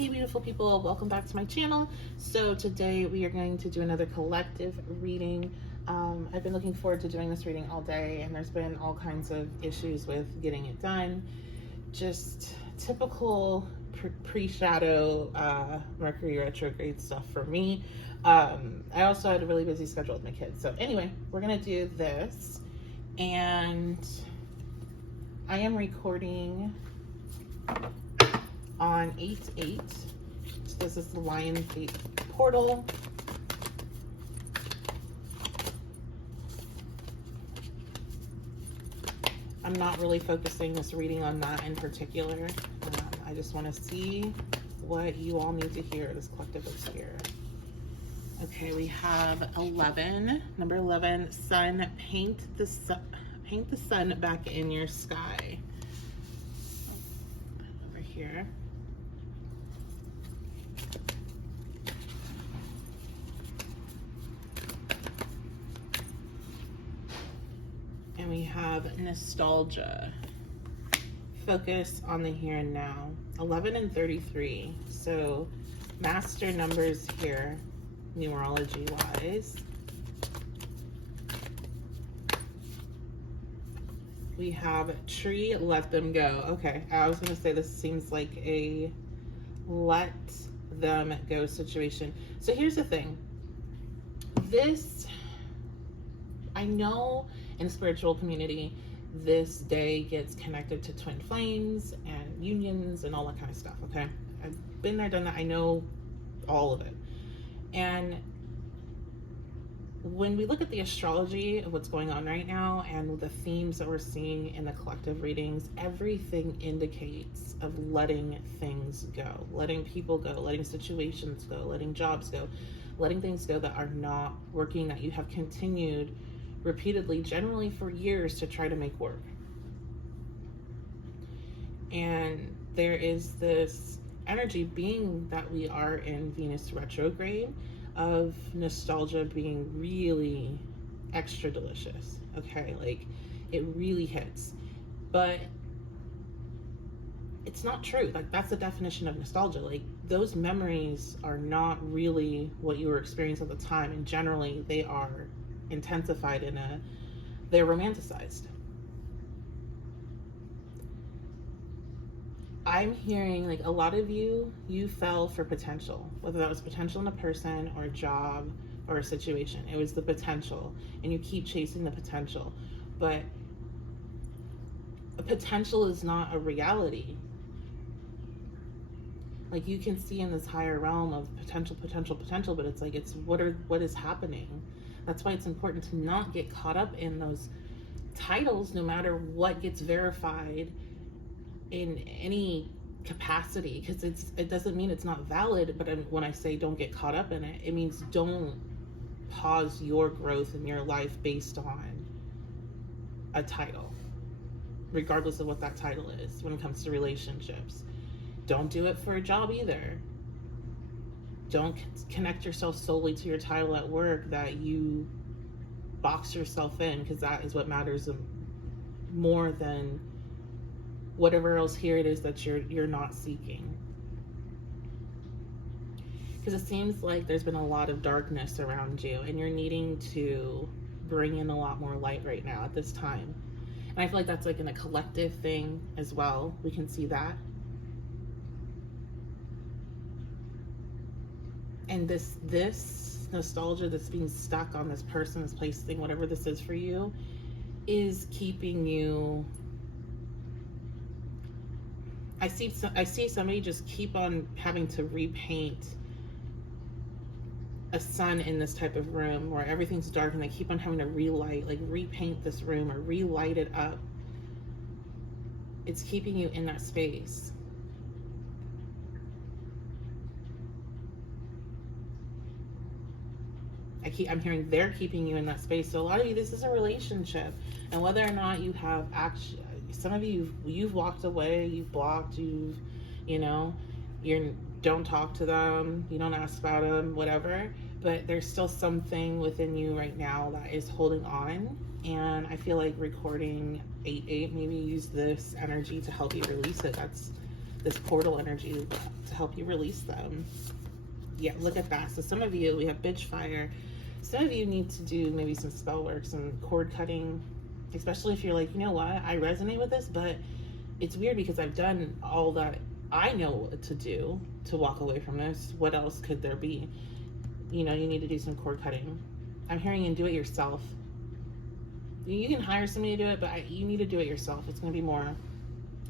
Hey beautiful people, welcome back to my channel. So today we are going to do another collective reading. I've been looking forward to doing this reading all day, and there's been all kinds of issues with getting it done. Just typical pre-shadow Mercury retrograde stuff for me. I also had a really busy schedule with my kids. So anyway, we're gonna do this, and I am recording on 8/8. So this is the Lionsgate portal. I'm not really focusing this reading on that in particular. I just want to see what you all need to hear. This collective is here. Okay, we have 11. Number 11, sun. Paint the sun back in your sky. Over here. And we have nostalgia. Focus on the here and now. 11 and 33. So master numbers here, numerology wise. We have tree, let them go. Okay, I was gonna say this seems like a let them go situation. So here's the thing. This, I know in the spiritual community, this day gets connected to twin flames and unions and all that kind of stuff, okay? I've been there, done that. I know all of it. And when we look at the astrology of what's going on right now and the themes that we're seeing in the collective readings, everything indicates of letting things go, letting people go, letting situations go, letting jobs go, letting things go that are not working, that you have continued repeatedly, generally for years, to try to make work. And there is this energy, being that we are in Venus retrograde, of nostalgia being really extra delicious. Okay, like it really hits, but it's not true. Like that's the definition of nostalgia. Like those memories are not really what you were experiencing at the time, and generally they are intensified they're romanticized. I'm hearing like a lot of you fell for potential, whether that was potential in a person or a job or a situation. It was the potential, and you keep chasing the potential, but a potential is not a reality. Like you can see in this higher realm of potential, but it's like, it's what is happening. That's why it's important to not get caught up in those titles, no matter what gets verified in any capacity, because it doesn't mean it's not valid. But when I say don't get caught up in it, it means don't pause your growth in your life based on a title, regardless of what that title is. When it comes to relationships, don't do it for a job either. Don't connect yourself solely to your title at work, that you box yourself in, because that is what matters more than whatever else here it is that you're not seeking. Because it seems like there's been a lot of darkness around you, and you're needing to bring in a lot more light right now at this time. And I feel like that's like in a collective thing as well. We can see that. And this nostalgia, this being stuck on this person, this place, thing, whatever this is for you, is keeping you. I see somebody just keep on having to repaint a sun in this type of room where everything's dark, and they keep on having to repaint this room or relight it up. It's keeping you in that space. I'm hearing they're keeping you in that space. So a lot of you, this is a relationship, and whether or not you have actually, some of you, you've walked away, you've blocked, you don't talk to them, you don't ask about them, whatever, but there's still something within you right now that is holding on. And I feel like recording 8/8, maybe use this energy to help you release it. That's this portal energy to help you release them. Yeah, look at that. So some of you, we have bitch fire. Some of you need to do maybe some spell work, some cord cutting, especially if you're like, you know what, I resonate with this, but it's weird because I've done all that I know what to do to walk away from this. What else could there be? You know, you need to do some cord cutting. I'm hearing and do it yourself. You can hire somebody to do it, but you need to do it yourself. It's going to be more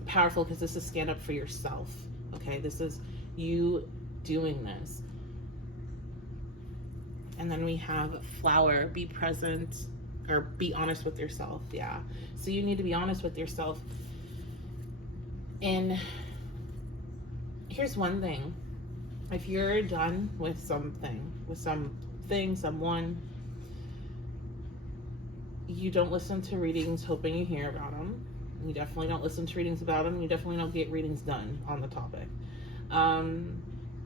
powerful because this is stand up for yourself. Okay, this is you doing this. And then we have flower, be present, or be honest with yourself. Yeah, so you need to be honest with yourself. And here's one thing: if you're done with something, someone, you don't listen to readings hoping you hear about them. You definitely don't listen to readings about them. You definitely don't get readings done on the topic.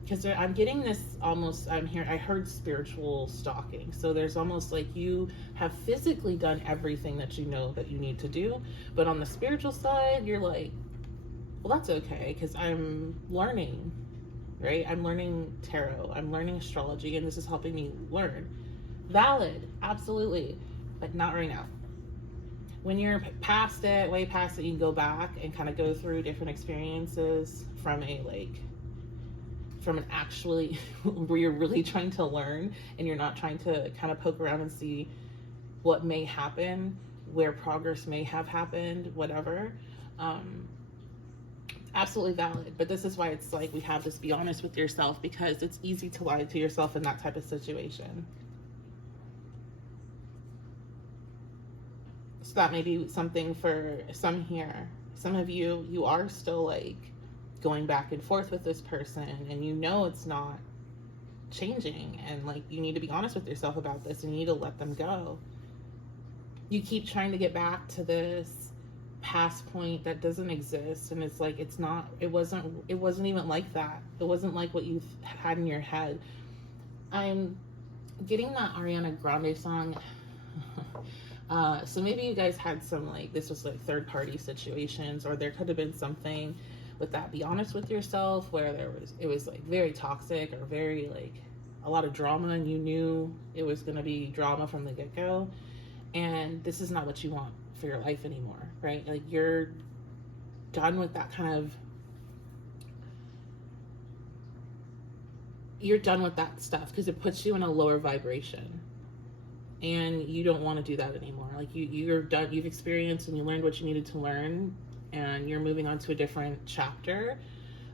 Because I'm getting this almost, I heard spiritual stalking. So there's almost like you have physically done everything that you know that you need to do. But on the spiritual side, you're like, well, that's okay, because I'm learning, right? I'm learning tarot. I'm learning astrology, and this is helping me learn. Valid, absolutely, but not right now. When you're past it, way past it, you can go back and kind of go through different experiences from an actually where you're really trying to learn and you're not trying to kind of poke around and see what may happen, where progress may have happened, whatever. Absolutely valid. But this is why it's like we have this be honest with yourself, because it's easy to lie to yourself in that type of situation. So that may be something for some here. Some of you, you are still like going back and forth with this person, and you know it's not changing, and like you need to be honest with yourself about this, and you need to let them go. You keep trying to get back to this past point that doesn't exist, and it's like it wasn't even like that. It wasn't like what you had in your head. I'm getting that Ariana Grande song. So maybe you guys had some like, this was like third party situations, or there could have been something with that be honest with yourself where it was like very toxic or very like a lot of drama, and you knew it was going to be drama from the get-go, and this is not what you want for your life anymore, right? Like you're done with that kind of, you're done with that stuff because it puts you in a lower vibration, and you don't want to do that anymore. Like you're done, you've experienced and you learned what you needed to learn, and you're moving on to a different chapter,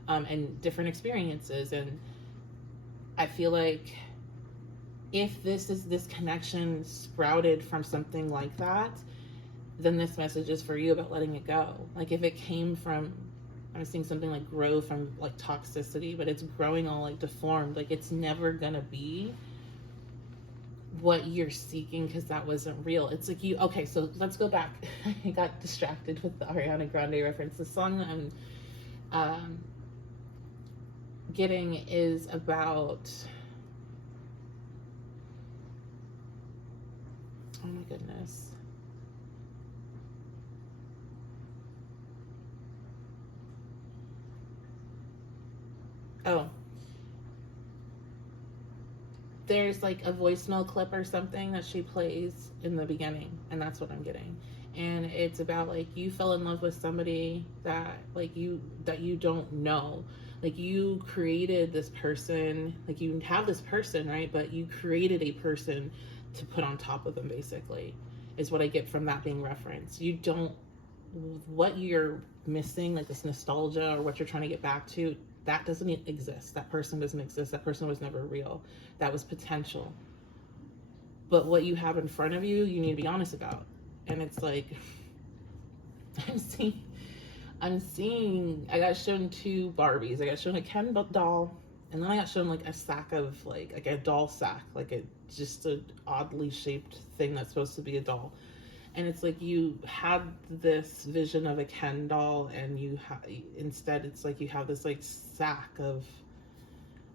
and different experiences. And I feel like if this connection sprouted from something like that, then this message is for you about letting it go. Like if it came from, I'm seeing something like grow from like toxicity, but it's growing all like deformed, like it's never gonna be what you're seeking, because that wasn't real. It's like okay, so let's go back. I got distracted with the Ariana Grande reference. The song that I'm getting is about, oh my goodness, there's like a voicemail clip or something that she plays in the beginning, and that's what I'm getting. And it's about like you fell in love with somebody that you don't know. Like you created this person, like you have this person, right? But you created a person to put on top of them, basically, is what I get from that being referenced. You don't, what you're missing, like this nostalgia or what you're trying to get back to, that doesn't exist. That person doesn't exist. That person was never real. That was potential. But what you have in front of you, you need to be honest about. And it's like, I'm seeing, I got shown two Barbies. I got shown a Ken doll, and then I got shown like a sack of like a doll sack, like just an oddly shaped thing that's supposed to be a doll. And it's like you had this vision of a Ken doll, and instead it's like you have this like sack of,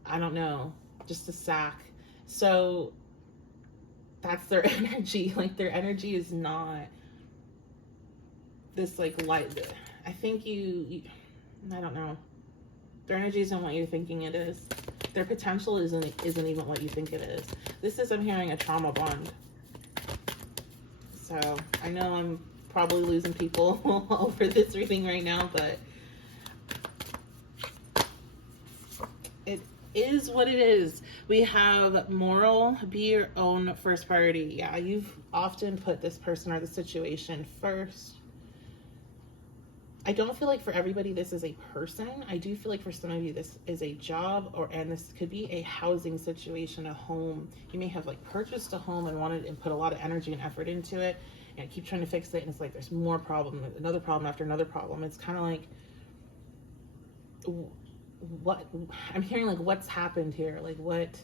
I don't know, just a sack. So that's their energy. Like their energy is not this like light. I think you I don't know. Their energy isn't what you're thinking it is. Their potential isn't even what you think it is. This is, I'm hearing, a trauma bond. So I know I'm probably losing people over this reading right now, but it is what it is. We have moral, be your own first priority. Yeah, you've often put this person or the situation first. I don't feel like for everybody this is a person. I do feel like for some of you this is a job, and this could be a housing situation, a home. You may have like purchased a home and wanted and put a lot of energy and effort into it, and keep trying to fix it, and it's like there's more problem, another problem after another problem. It's kind of like, what I'm hearing, like, what's happened here? Like, what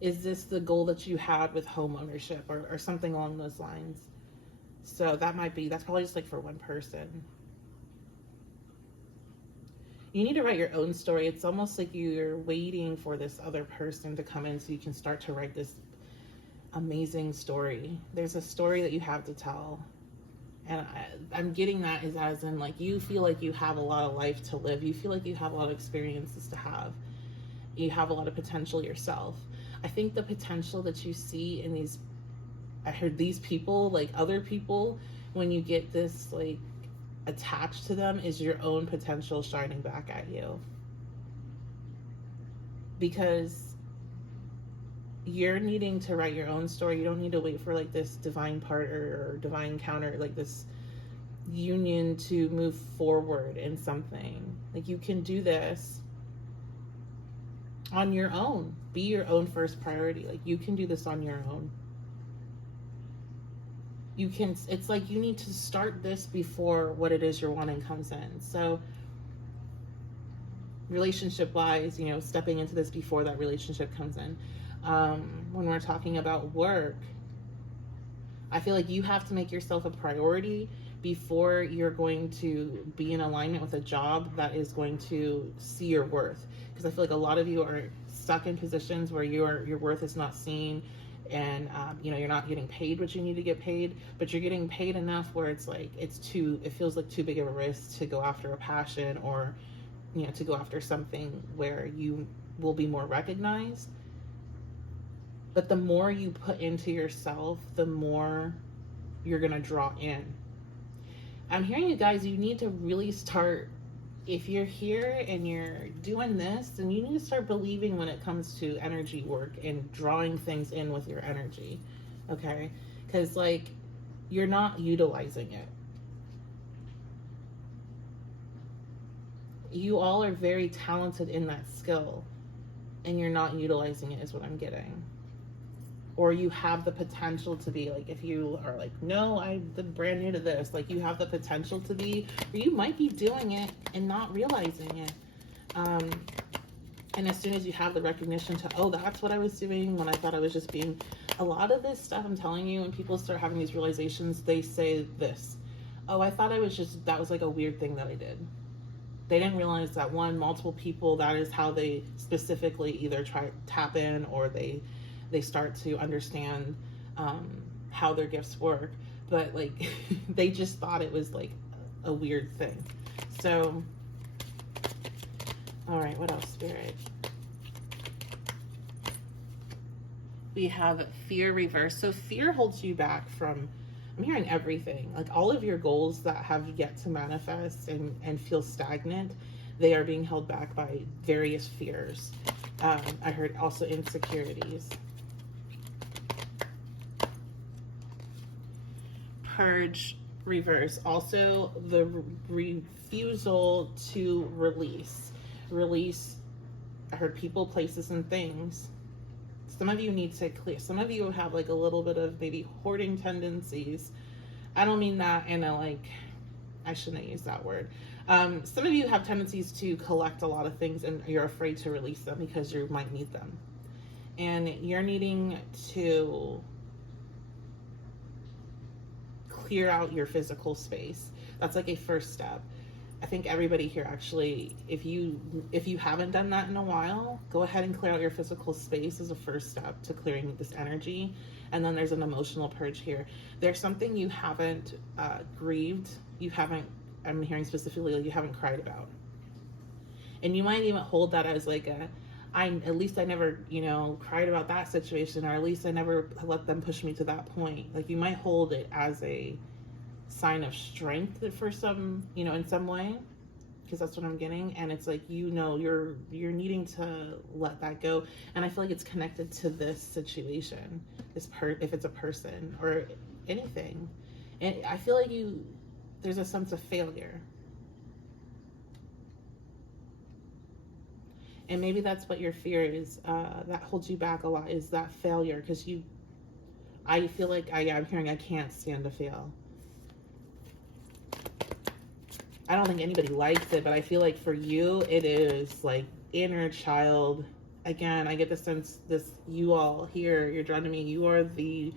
is this, the goal that you had with home ownership or something along those lines? So that's probably just like for one person. You need to write your own story. It's almost like you're waiting for this other person to come in so you can start to write this amazing story. There's a story that you have to tell. And I'm getting that is as in, like, you feel like you have a lot of life to live. You feel like you have a lot of experiences to have. You have a lot of potential yourself. I think the potential that you see in these, I heard these people, like other people, when you get this, like, attached to them, is your own potential shining back at you. Because you're needing to write your own story. You don't need to wait for like this divine partner or divine counter, like this union to move forward in something. Like, you can do this on your own. Be your own first priority. Like, you can do this on your own. You can, it's like you need to start this before what it is you're wanting comes in. So relationship wise, you know, stepping into this before that relationship comes in. When we're talking about work, I feel like you have to make yourself a priority before you're going to be in alignment with a job that is going to see your worth. Because I feel like a lot of you are stuck in positions where your worth is not seen, and you know, you're not getting paid what you need to get paid, but you're getting paid enough where it's like it feels like too big of a risk to go after a passion, or, you know, to go after something where you will be more recognized. But the more you put into yourself, the more you're gonna draw in. I'm hearing you guys, you need to really start, if you're here and you're doing this, then you need to start believing when it comes to energy work and drawing things in with your energy, okay? Because, like, you're not utilizing it. You all are very talented in that skill, and you're not utilizing it, is what I'm getting. Or you have the potential to be, like, if you are like, no, I'm brand new to this, like, you have the potential to be, or you might be doing it and not realizing it. And as soon as you have the recognition to, oh, that's what I was doing when I thought I was just being, a lot of this stuff, I'm telling you, when people start having these realizations, they say this, oh, I thought I was just, that was like a weird thing that I did. They didn't realize that, one, multiple people, that is how they specifically either try to tap in, or they start to understand how their gifts work, but like they just thought it was like a weird thing. So, all right, what else, Spirit? We have fear reverse. So fear holds you back from, I'm hearing everything, like all of your goals that have yet to manifest and feel stagnant, they are being held back by various fears. I heard also insecurities. Purge reverse, also the refusal to release. I heard people, places, and things. Some of you need to clear. Some of you have like a little bit of maybe hoarding tendencies. I don't mean that in a, like, I shouldn't use that word. Some of you have tendencies to collect a lot of things, and you're afraid to release them because you might need them, and you're needing to clear out your physical space. That's like a first step. I think everybody here, actually, if you haven't done that in a while, go ahead and clear out your physical space as a first step to clearing this energy. And then there's an emotional purge here. There's something you haven't grieved, you haven't, I'm hearing specifically, you haven't cried about. And you might even hold that as like at least I never, cried about that situation, or at least I never let them push me to that point. Like, you might hold it as a sign of strength for some, in some way, because that's what I'm getting. And it's like, you're needing to let that go. And I feel like it's connected to this situation, if it's a person or anything. And I feel like there's a sense of failure. And maybe that's what your fear is, that holds you back a lot, is that failure. Because I feel like I'm hearing I can't stand to fail. I don't think anybody likes it, but I feel like for you, it is like inner child. Again, I get the sense you all here, you're drawn to me, you are the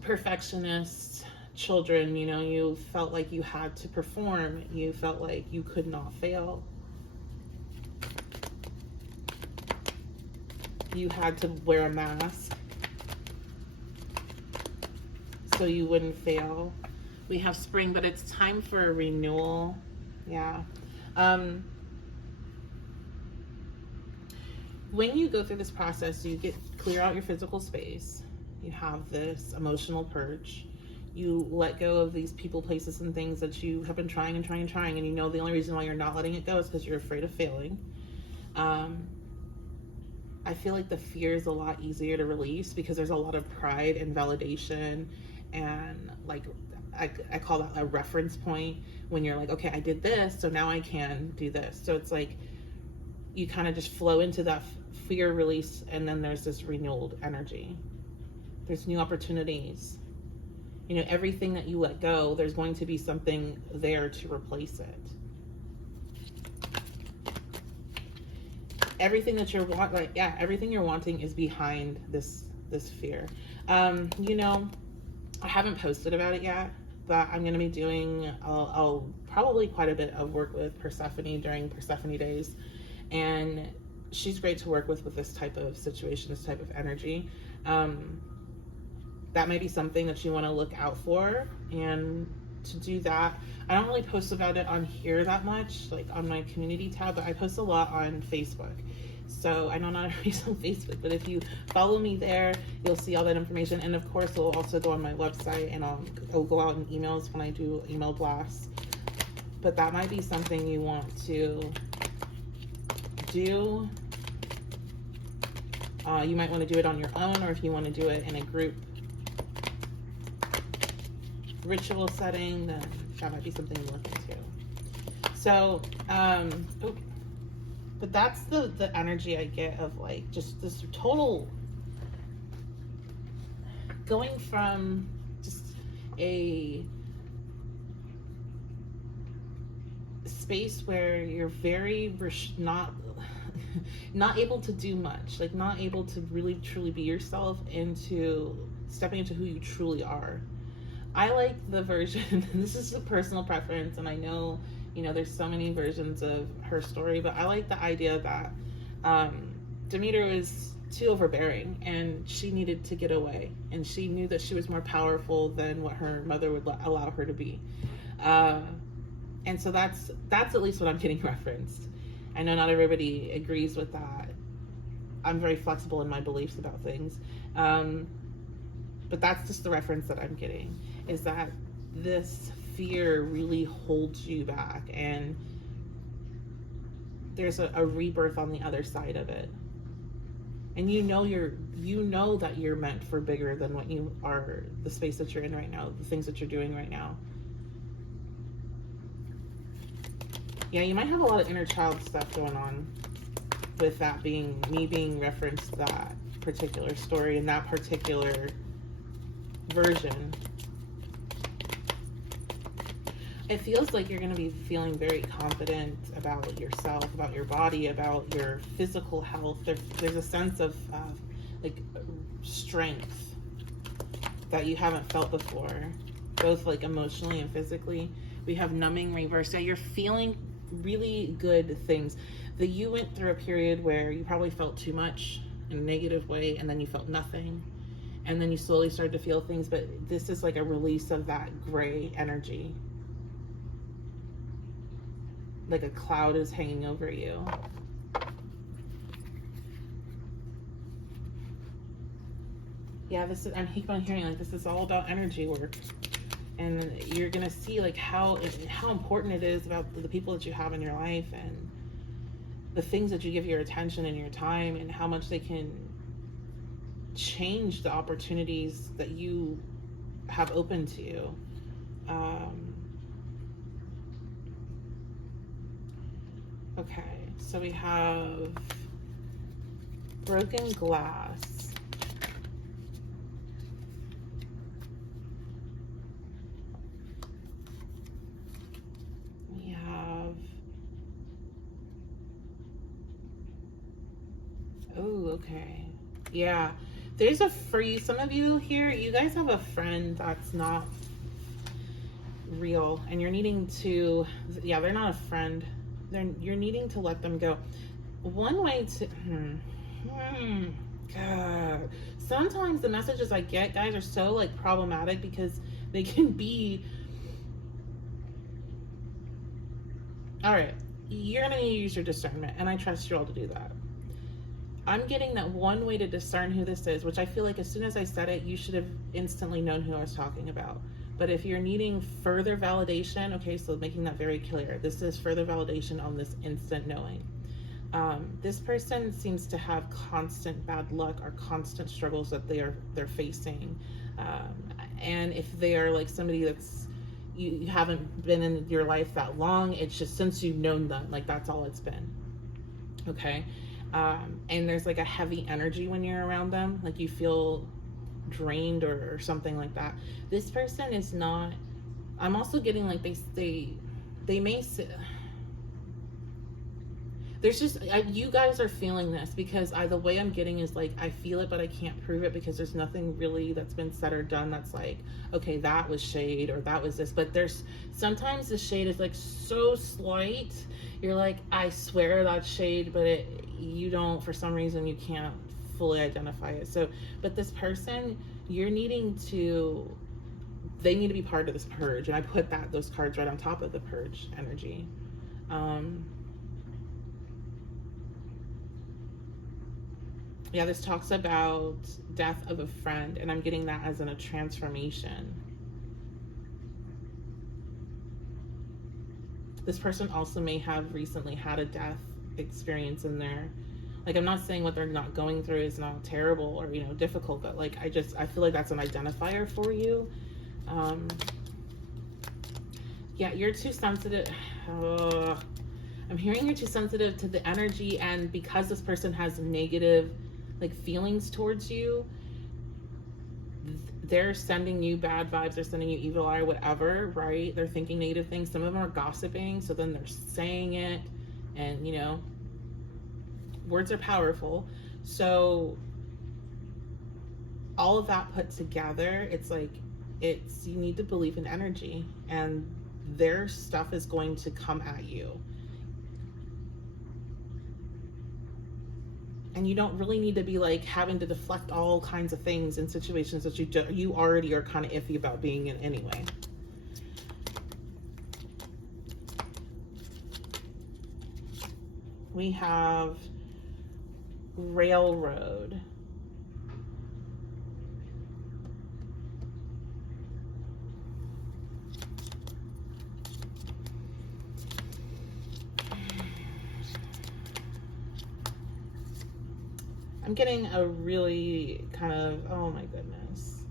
perfectionist children. You felt like you had to perform. You felt like you could not fail. You had to wear a mask so you wouldn't fail. We have spring, but it's time for a renewal. Yeah. When you go through this process, you clear out your physical space. You have this emotional purge. You let go of these people, places, and things that you have been trying, and you know the only reason why you're not letting it go is because you're afraid of failing. I feel like the fear is a lot easier to release because there's a lot of pride and validation, and like I call that a reference point, when you're like, okay, I did this, so now I can do this. So it's like you kind of just flow into that fear release, and then there's this renewed energy. There's new opportunities. Everything that you let go, there's going to be something there to replace it. Everything that you're everything you're wanting is behind this fear. I haven't posted about it yet, but I'm going to be doing I'll probably quite a bit of work with Persephone during Persephone days, and she's great to work with this type of situation, this type of energy. That might be something that you want to look out for. And to do that, I don't really post about it on here that much, like on my community tab, but I post a lot on Facebook. So I know not everybody's on Facebook, but if you follow me there, you'll see all that information. And of course, it'll also go on my website, and it'll go out in emails when I do email blasts. But that might be something you want to do. You might want to do it on your own, or if you want to do it in a group ritual setting, then that might be something to look into. So, but that's the energy I get of like just this total going from just a space where you're very not able to do much, like not able to really truly be yourself, into stepping into who you truly are. I like the version, this is a personal preference, and I know, there's so many versions of her story, but I like the idea that Demeter was too overbearing, and she needed to get away, and she knew that she was more powerful than what her mother would allow her to be. And so that's at least what I'm getting referenced. I know not everybody agrees with that. I'm very flexible in my beliefs about things. But that's just the reference that I'm getting, is that this fear really holds you back, and there's a rebirth on the other side of it. And you know that you're meant for bigger than what you are, the space that you're in right now, the things that you're doing right now. Yeah, you might have a lot of inner child stuff going on with that being referenced, that particular story and that particular version. It feels like you're going to be feeling very confident about yourself, about your body, about your physical health. There's a sense of like strength that you haven't felt before, both like emotionally and physically. We have numbing reverse. So you're feeling really good things. That you went through a period where you probably felt too much in a negative way, and then you felt nothing, and then you slowly started to feel things. But this is like a release of that gray energy. like a cloud is hanging over you. Yeah, this is, I'm keep on hearing like this is all about energy work. And you're gonna see like how important it is about the people that you have in your life, and the things that you give your attention and your time, and how much they can change the opportunities that you have open to you. Okay, so we have broken glass. We have, oh, okay. Yeah, there's for you, some of you here, you guys have a friend that's not real, and you're needing to, yeah, they're not a friend. You're needing to let them go. One way to, God, sometimes the messages I get, guys, are so like problematic because they can be, all right, you're gonna use your discernment, and I trust you all to do that. I'm getting that one way to discern who this is, which I feel like as soon as I said it, you should have instantly known who I was talking about. But if you're needing further validation, okay, so making that very clear, this is further validation on this instant knowing. This person seems to have constant bad luck or constant struggles that they're facing. And if they are like somebody that's, you haven't been in your life that long, it's just since you've known them, like that's all it's been. Okay. And there's like a heavy energy when you're around them, like you feel drained or something like that. This person is not, I'm also getting like they may there's just you guys are feeling this, because the way I'm getting is like I feel it but I can't prove it, because there's nothing really that's been said or done that's like, okay, that was shade or that was this. But there's sometimes the shade is like so slight, you're like, I swear that's shade, but you don't, for some reason you can't fully identify it. So, but this person, you're needing to, they need to be part of this purge, and I put those cards right on top of the purge energy. Yeah, this talks about death of a friend, and I'm getting that as in a transformation. This person also may have recently had a death experience in there. Like, I'm not saying what they're not going through is not terrible or, difficult, but like, I feel like that's an identifier for you. Yeah, you're too sensitive. I'm hearing you're too sensitive to the energy, and because this person has negative like feelings towards you, they're sending you bad vibes, they're sending you evil eye, whatever, right? They're thinking negative things. Some of them are gossiping, so then they're saying it, and words are powerful. So all of that put together, it's like, you need to believe in energy, and their stuff is going to come at you. And you don't really need to be like having to deflect all kinds of things in situations that you already are kind of iffy about being in anyway. We have railroad. I'm getting a really kind of, oh my goodness.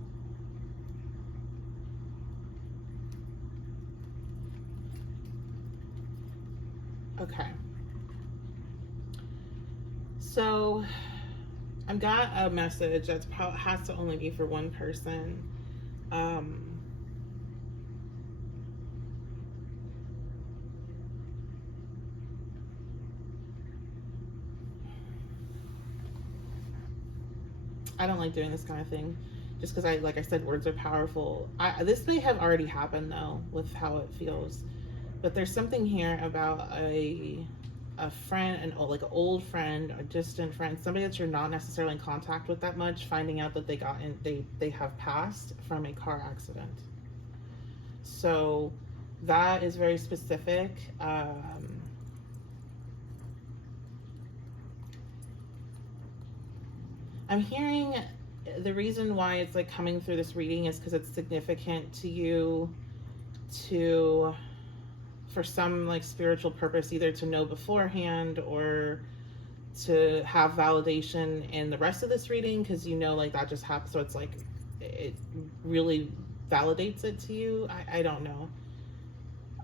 Okay. So I've got a message that's has to only be for one person. I don't like doing this kind of thing, just because like I said, words are powerful. This may have already happened though, with how it feels, but there's something here about a friend, like an old friend, a distant friend, somebody that you're not necessarily in contact with that much, finding out that they have passed from a car accident. So that is very specific. I'm hearing the reason why it's like coming through this reading is because it's significant to you to, for some like spiritual purpose, either to know beforehand or to have validation in the rest of this reading, because you know like that just happened, so it's like it really validates it to you. I don't know.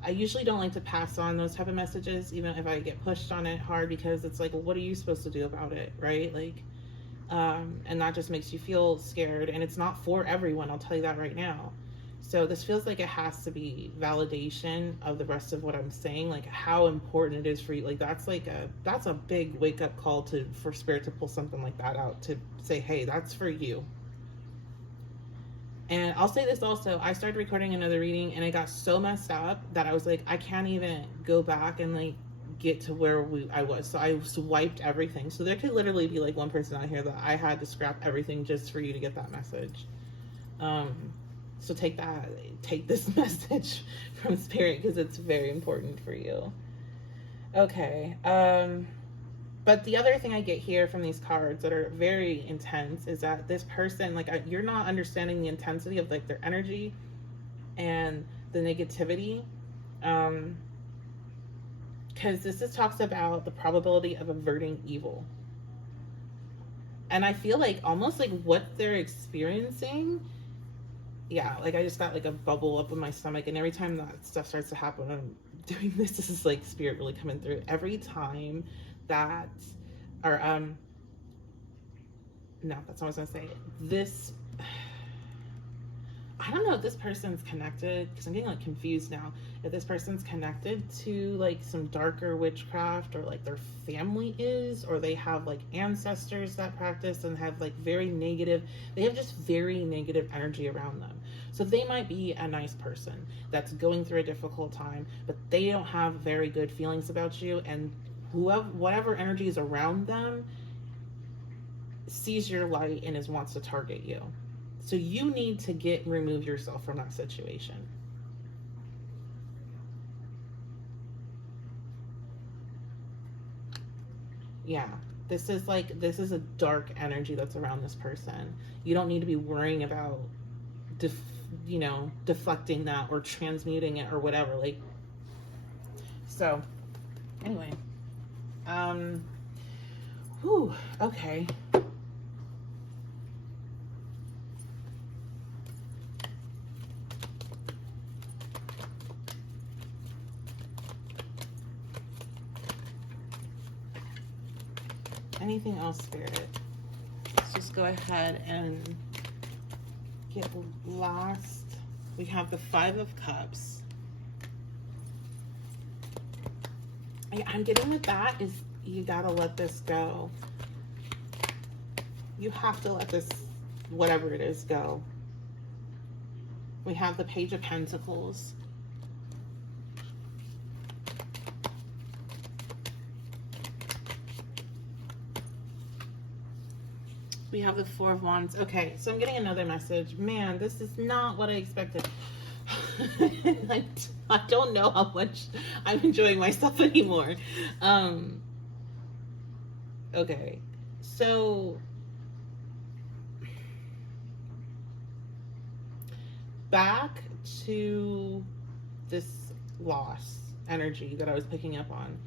I usually don't like to pass on those type of messages, even if I get pushed on it hard, because it's like, well, what are you supposed to do about it, right? Like, and that just makes you feel scared, and it's not for everyone, I'll tell you that right now. So this feels like it has to be validation of the rest of what I'm saying, like how important it is for you. Like that's a big wake up call for spirit to pull something like that out, to say, hey, that's for you. And I'll say this also, I started recording another reading and it got so messed up that I was like, I can't even go back and like get to where I was. So I swiped everything. So there could literally be like one person out here that I had to scrap everything just for you to get that message. So take this message from spirit, because it's very important for you. Okay. But the other thing I get here from these cards that are very intense is that this person, like, you're not understanding the intensity of like their energy and the negativity. Because this talks about the probability of averting evil. And I feel like almost like what they're experiencing, yeah, like I just got like a bubble up in my stomach, and every time that stuff starts to happen, I'm doing this is like spirit really coming through. Every time that, or no, that's not what I was gonna say. This, I don't know if this person's connected, because I'm getting like confused now. If this person's connected to like some darker witchcraft, or like their family is, or they have like ancestors that practice and have like very negative, they have just very negative energy around them. So they might be a nice person that's going through a difficult time, but they don't have very good feelings about you, and whatever energy is around them sees your light and wants to target you. So you need to remove yourself from that situation. Yeah, this is a dark energy that's around this person. You don't need to be worrying about deflecting that or transmuting it or whatever. Like, so anyway, okay. Anything else, Spirit? Let's just go ahead and get last. We have the Five of Cups. I'm getting with that is you gotta let this go. You have to let this, whatever it is, go. We have the Page of Pentacles. We have the Four of Wands. Okay, so I'm getting another message. Man, this is not what I expected. I don't know how much I'm enjoying myself anymore. Okay, so back to this loss energy that I was picking up on.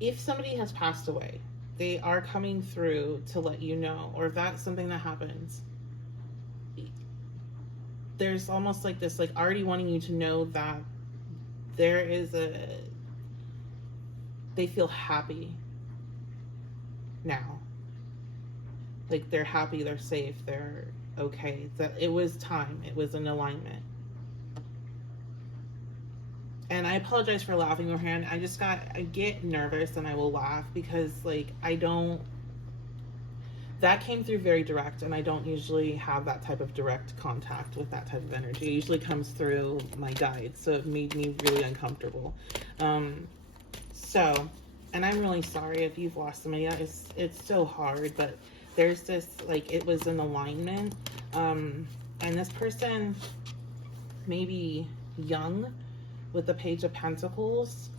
If somebody has passed away, they are coming through to let you know, or if that's something that happens, there's almost like this, like already wanting you to know that there is they feel happy now. Like they're happy, they're safe, they're okay. That it was time, it was an alignment. And I apologize for laughing beforehand. I get nervous and I will laugh because like that came through very direct, and I don't usually have that type of direct contact with that type of energy. It usually comes through my guides, so it made me really uncomfortable. So, and I'm really sorry if you've lost somebody. It's so hard, but there's this, like, it was an alignment, and this person may be young with the Page of Pentacles,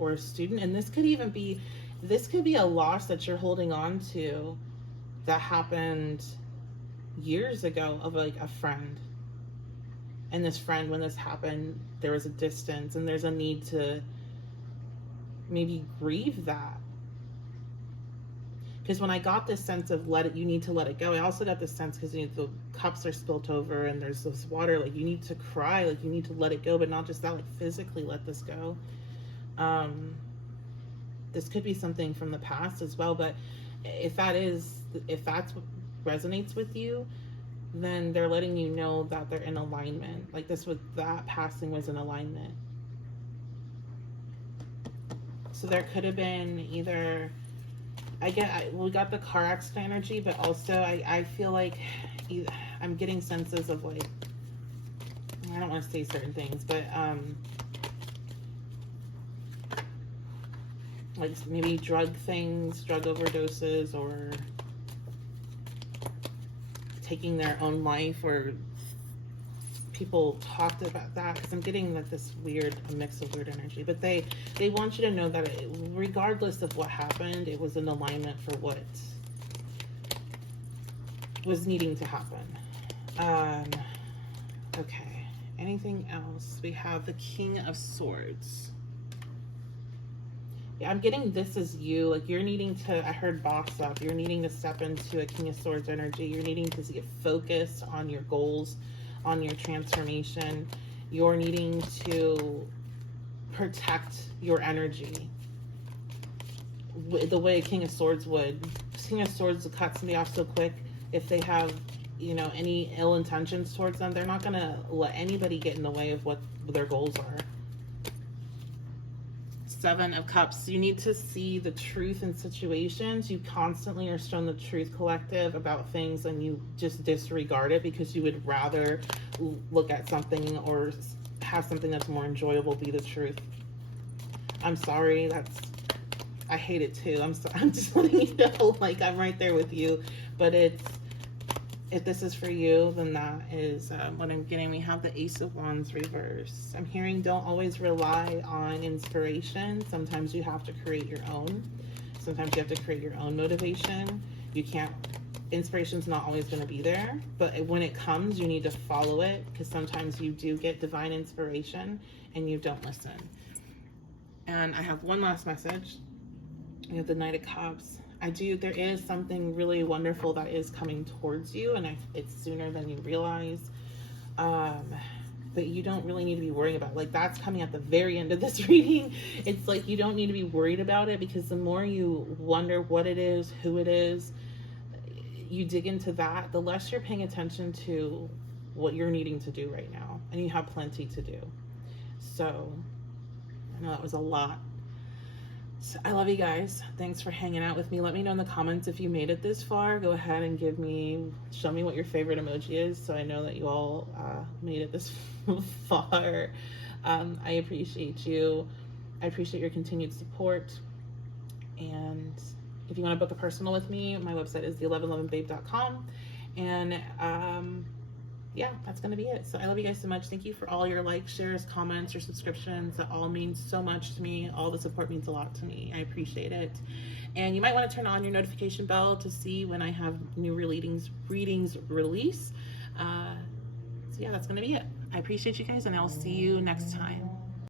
or a student, and this could even be, This could be a loss that you're holding on to that happened years ago, of like a friend. And this friend, when this happened, there was a distance, and there's a need to maybe grieve that. Because when I got this sense of you need to let it go, I also got this sense, because the cups are spilt over and there's this water, like you need to cry, like you need to let it go, but not just that, like physically let this go. This could be something from the past as well, but if that's what resonates with you, then they're letting you know that they're in alignment. Like that passing was in alignment. So there could have been either, we got the car accident energy, but also I feel like I'm getting senses of like, I don't want to say certain things, but like maybe drug overdoses, or taking their own life, or people talked about that, because I'm getting that a mix of weird energy. But they want you to know that regardless of what happened, it was in alignment for what was needing to happen. Okay, anything else? We have the King of Swords. Yeah, I'm getting this as you, like you're needing to, I heard boss up, you're needing to step into a King of Swords energy. You're needing to get focused on your goals, on your transformation. You're needing to protect your energy the way a King of Swords would. King of Swords cuts me off so quick. If they have, any ill intentions towards them, they're not going to let anybody get in the way of what their goals are. Seven of Cups. You need to see the truth in situations. You constantly are shown the truth collective about things, and you just disregard it because you would rather look at something or have something that's more enjoyable be the truth. I'm sorry. I hate it too. I'm just letting you know, like I'm right there with you. But if this is for you, then that is what I'm getting. We have the Ace of Wands reverse. I'm hearing don't always rely on inspiration. Sometimes you have to create your own. Sometimes you have to create your own motivation. Inspiration's not always going to be there, but when it comes, you need to follow it, because sometimes you do get divine inspiration and you don't listen. And I have one last message. We have the Knight of Cups. There is something really wonderful that is coming towards you, and it's sooner than you realize. But you don't really need to be worrying about it. Like, that's coming at the very end of this reading. It's like you don't need to be worried about it, because the more you wonder what it is, who it is, you dig into that, the less you're paying attention to what you're needing to do right now, and you have plenty to do. So I know that was a lot. So I love you guys. Thanks for hanging out with me. Let me know in the comments if you made it this far. Go ahead and show me what your favorite emoji is, so I know that you all made it this far. I appreciate you. I appreciate your continued support. And if you want to book a personal with me, my website is the1111babe.com. And yeah, that's going to be it. So I love you guys so much. Thank you for all your likes, shares, comments, your subscriptions. That all means so much to me. All the support means a lot to me. I appreciate it. And you might want to turn on your notification bell to see when I have new readings release. So yeah, that's going to be it. I appreciate you guys, and I'll see you next time.